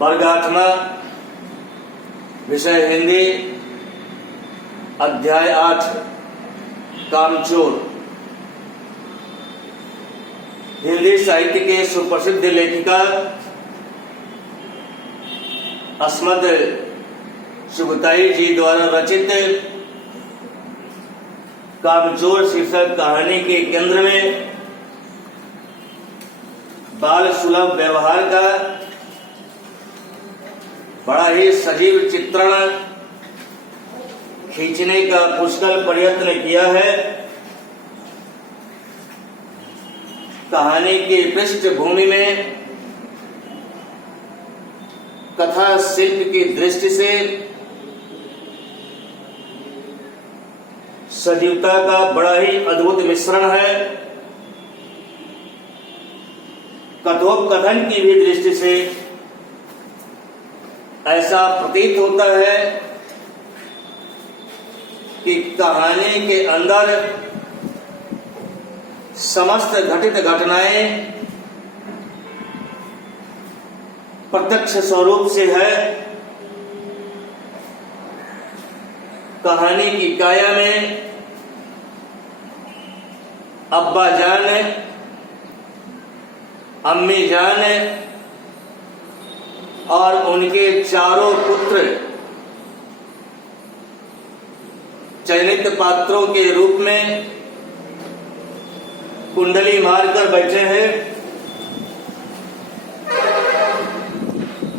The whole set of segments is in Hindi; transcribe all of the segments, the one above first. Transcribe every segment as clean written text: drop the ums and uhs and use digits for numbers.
वर्ग 8वां, विषय हिंदी, अध्याय 8, कामचोर। हिंदी साहित्य के सुप्रसिद्ध लेखिका अस्मद सुगताई जी द्वारा रचित कामचोर शीर्षक कहानी के केंद्र में बाल सुलभ व्यवहार का बड़ा ही सजीव चित्रण खींचने का पुष्कल प्रयत्न किया है। कहानी की पृष्ठभूमि में कथा शिल्प की दृष्टि से सजीवता का बड़ा ही अद्भुत मिश्रण है। कथोपकथन की भी दृष्टि से ऐसा प्रतीत होता है कि कहानी के अंदर समस्त घटित घटनाएं प्रत्यक्ष स्वरूप से है। कहानी की काया में अब्बा जान, अम्मी जान और उनके चारों पुत्र चयनित पात्रों के रूप में कुंडली मारकर बैठे हैं।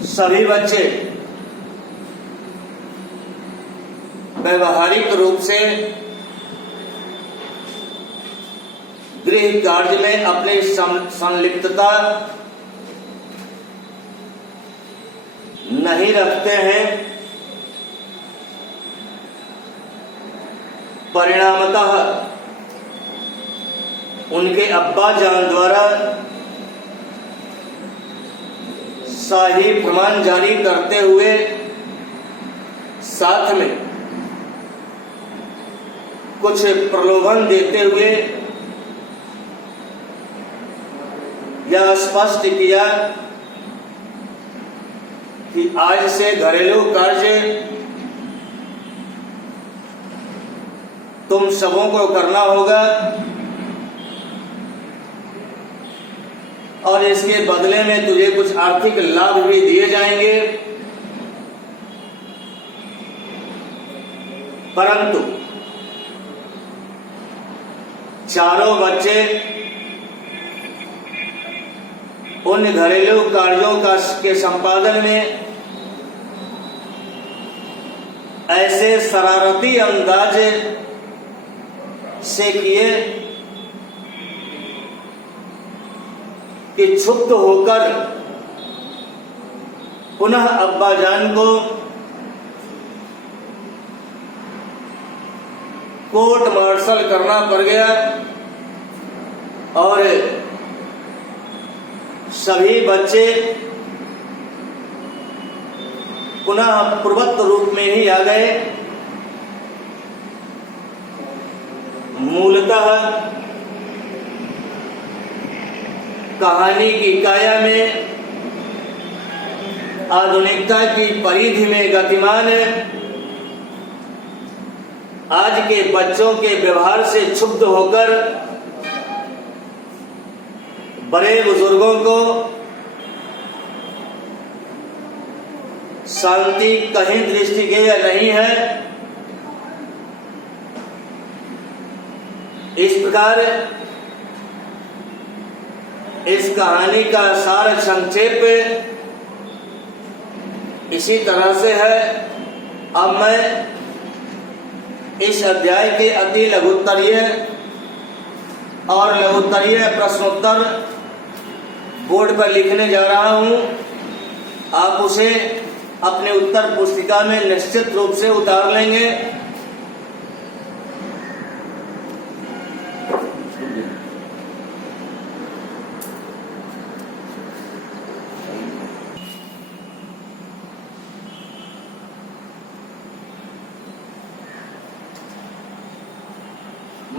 सभी बच्चे व्यवहारिक रूप से गृह कार्य में अपनी संलिप्तता नहीं रखते हैं। परिणामतः उनके अब्बा जान द्वारा शाही फरमान जारी करते हुए साथ में कुछ प्रलोभन देते हुए यह स्पष्ट किया कि आज से घरेलू कार्य तुम सबों को करना होगा और इसके बदले में तुझे कुछ आर्थिक लाभ भी दिए जाएंगे। परंतु चारों बच्चे उन घरेलू कार्यों के संपादन में ऐसे शरारती अंदाज से किए कि क्षुब्ध होकर पुनः अब्बा जान को कोर्ट मार्शल करना पड़ गया और सभी बच्चे पुनः पूर्वत रूप में ही आ गए। मूलतः कहानी की काया में आधुनिकता की परिधि में गतिमान आज के बच्चों के व्यवहार से क्षुब्ध होकर बड़े बुजुर्गों को शांति कहीं दृष्टिगोचर नहीं है। इस प्रकार इस कहानी का सार संक्षेप इसी तरह से है। अब मैं इस अध्याय के अति लघुत्तरीय और लघुत्तरीय प्रश्नोत्तर बोर्ड पर लिखने जा रहा हूं। आप उसे अपने उत्तर पुस्तिका में निश्चित रूप से उतार लेंगे।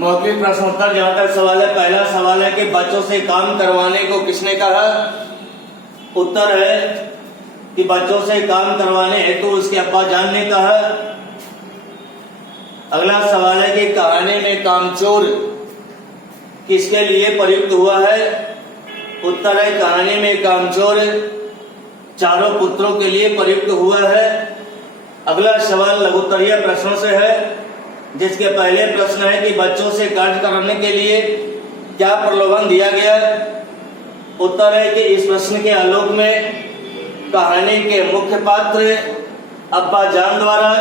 मौखिक प्रश्नोत्तर जहां तक सवाल है, पहला सवाल है कि बच्चों से काम करवाने को किसने कहा? उत्तर है कि बच्चों से काम करवाने हेतु उसके अब्बा जान ने कहा। अगला सवाल है कि कहानी में कामचोर किसके लिए प्रयुक्त हुआ है? उत्तर है कहानी में कामचोर चारों पुत्रों के लिए प्रयुक्त हुआ है। अगला सवाल लघुत्तरीय प्रश्नों से है, जिसके पहले प्रश्न है कि बच्चों से कार्य कराने के लिए क्या प्रलोभन दिया गया? उत्तर है कि इस प्रश्न के आलोक में कहानी के मुख्य पात्र अब्बा जान द्वारा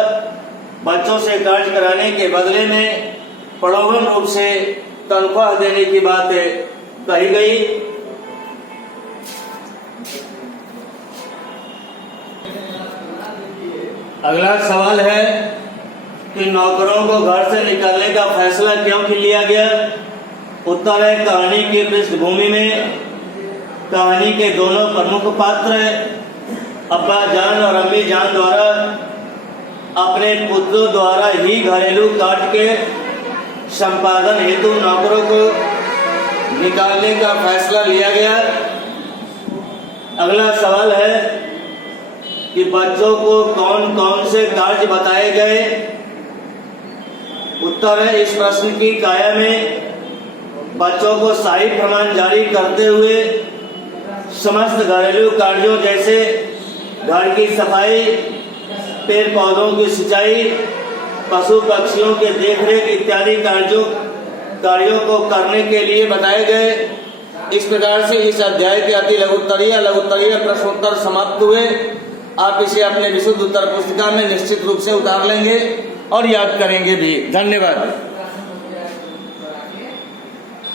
बच्चों से कार्य कराने के बदले में प्रलोभन रूप से तनख्वाह देने की बात कही गई। अगला सवाल है कि नौकरों को घर से निकालने का फैसला क्यों लिया गया? उत्तर है कहानी की पृष्ठभूमि में कहानी के दोनों प्रमुख पात्र अब्बा जान और अम्मी जान द्वारा अपने पुत्रों द्वारा ही घरेलू कार्य के संपादन हेतु नौकरों को निकालने का फैसला लिया गया। अगला सवाल है कि बच्चों को कौन कौन से कार्य बताए गए? उत्तर है इस प्रश्न की काया में बच्चों को शाही फरमान जारी करते हुए समस्त घरेलू कार्यों जैसे घर की सफाई, पेड़ पौधों की सिंचाई, पशु पक्षियों के देखरेख इत्यादि कार्यों को करने के लिए बताए गए। इस प्रकार से इस अध्याय के अति लघुत्तरीय प्रश्नोत्तर समाप्त हुए। आप इसे अपने विशुद्ध उत्तर पुस्तिका में निश्चित रूप से उतार लेंगे और याद करेंगे भी। धन्यवाद।